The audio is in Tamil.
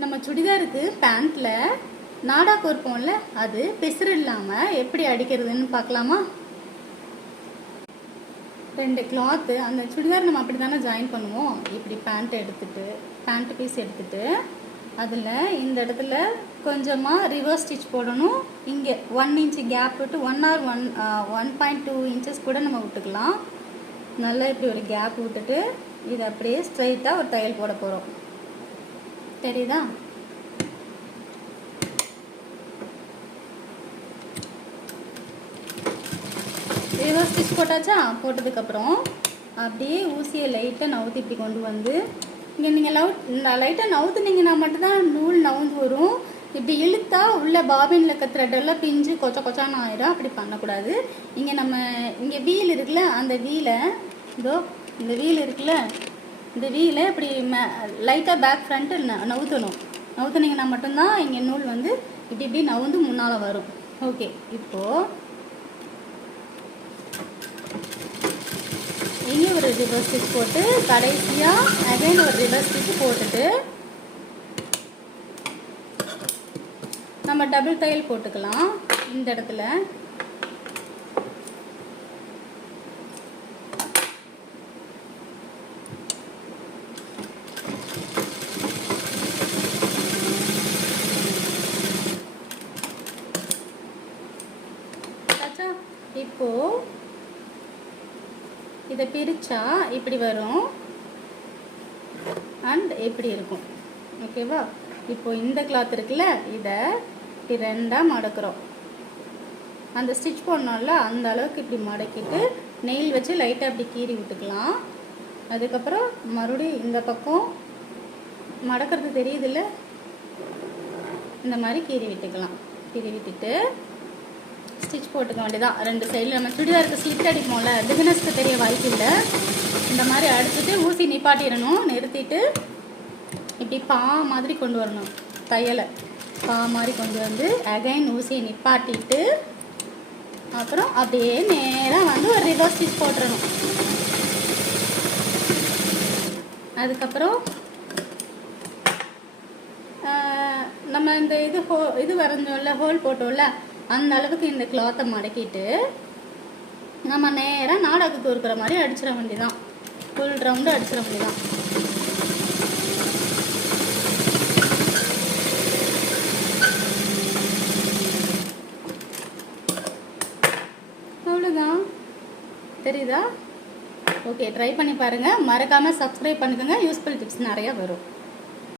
நம்ம சுடிதாருக்கு பேண்ட்ல நாடா கோர்ப்போம்ல, அது பிசுறு இல்லாம எப்படி அடிக்கிறதுன்னு பார்க்கலாமா? 2 கிளாத்து, அந்த சுடிதார் நம்ம அப்படி தானே ஜாயின் பண்ணுவோம். இப்படி பேண்ட் பீஸ் எடுத்துட்டு அதில் இந்த இடத்துல கொஞ்சமாக ரிவர்ஸ் ஸ்டிச் போடணும். இங்கே 1 இன்ச்சு கேப் விட்டு 1 or 1.2 இன்ச்சஸ் கூட நம்ம விட்டுக்கலாம். நல்லா இப்படி ஒரு கேப் விட்டுட்டு இதை அப்படியே ஸ்ட்ரைட்டாக ஒரு தையல் போட போகிறோம். தெரியுதா? ரிவர்ஸ் ஸ்டிச் போட்டாச்சா? போட்டதுக்கப்புறம் அப்படியே ஊசியை லைட்டாக நவுத்தி இப்படி கொண்டு வந்து இங்கே நீங்கள் லைட்டாக நவுத்துனீங்கன்னா மட்டும்தான் நூல் நவுந்து வரும். இப்படி இழுத்தா உள்ள பாபின்ல இருக்க த்ரெட்டெல்லாம் பிஞ்சு கொச்சான்னு ஆயிடும். அப்படி பண்ணக்கூடாது. இங்கே வீல் இருக்குல்ல, அந்த வீலை இந்த வீல் இருக்குல்ல, இந்த வீலை இப்படி லைட்டாக பேக் ஃப்ரண்ட்டு நவுத்துனீங்கன்னா மட்டும்தான் இங்கே நூல் வந்து இப்படி நவுந்து முன்னால் வரும். ஓகே, இப்போது இங்கே ஒரு ரிவர்ஸ் ஸ்டிச் போட்டு கடைசியாக அகைன் ஒரு ரிவர்ஸ் ஸ்டிச் போட்டுட்டு நம்ம டபுள் தையல் போட்டுக்கலாம். இந்த இடத்துல இப்போ இதை பிரிச்சா இப்படி வரும் அண்ட் இப்படி இருக்கும். ஓகேவா? இப்போ இந்த கிளாத் இருக்குல்ல, இதை இப்படி 2ஆக மடக்கிறோம். அந்த ஸ்டிச் பண்ணோம்ல, அந்த அளவுக்கு இப்படி மடக்கிட்டு நெயில் வச்சு லைட்டாக இப்படி கீறி விட்டுக்கலாம். அதுக்கப்புறம் மறுபடியும் இந்த பக்கம் மடக்கிறது தெரியுதுல்ல, இந்த மாதிரி கீறி விட்டுக்கலாம். கீறி விட்டுட்டு ஸ்டிச் போட்டுக்க வேண்டியதான் 2 சைடில். நம்ம சுடிதாருக்கு ஸ்லிட் அடிப்போம்ல, பிகினர்ஸ்க்கு தெரிய வாய்ப்பு இல்லை. இந்த மாதிரி அடிச்சுட்டு ஊசி நிப்பாட்டிடணும். நிறுத்திட்டு இப்படி பா மாதிரி கொண்டு வரணும். தையலை பா மாதிரி கொண்டு வந்து அகைன் ஊசியை நிப்பாட்டிட்டு அப்புறம் அப்படியே நேராக வந்து ஒரு ரிவர்ஸ் ஸ்டிச் போட்டுறணும். அதுக்கப்புறம் நம்ம இந்த இது வரைஞ்சோம்ல, ஹோல் போட்டோம்ல, அந்த அளவுக்கு இந்த கிளாத்தை மடக்கிட்டு நம்ம நேராக நாடகம் கோர்க்கிற மாதிரி அடிச்சிட வேண்டியதான். ஃபுல் ரவுண்டு அடிச்சிட வேண்டியதான். அவ்வளோதான். தெரியுதா? ஓகே, ட்ரை பண்ணி பாருங்கள். மறக்காமல் சப்ஸ்கிரைப் பண்ணிக்கோங்க. யூஸ்ஃபுல் டிப்ஸ் நிறையா வரும்.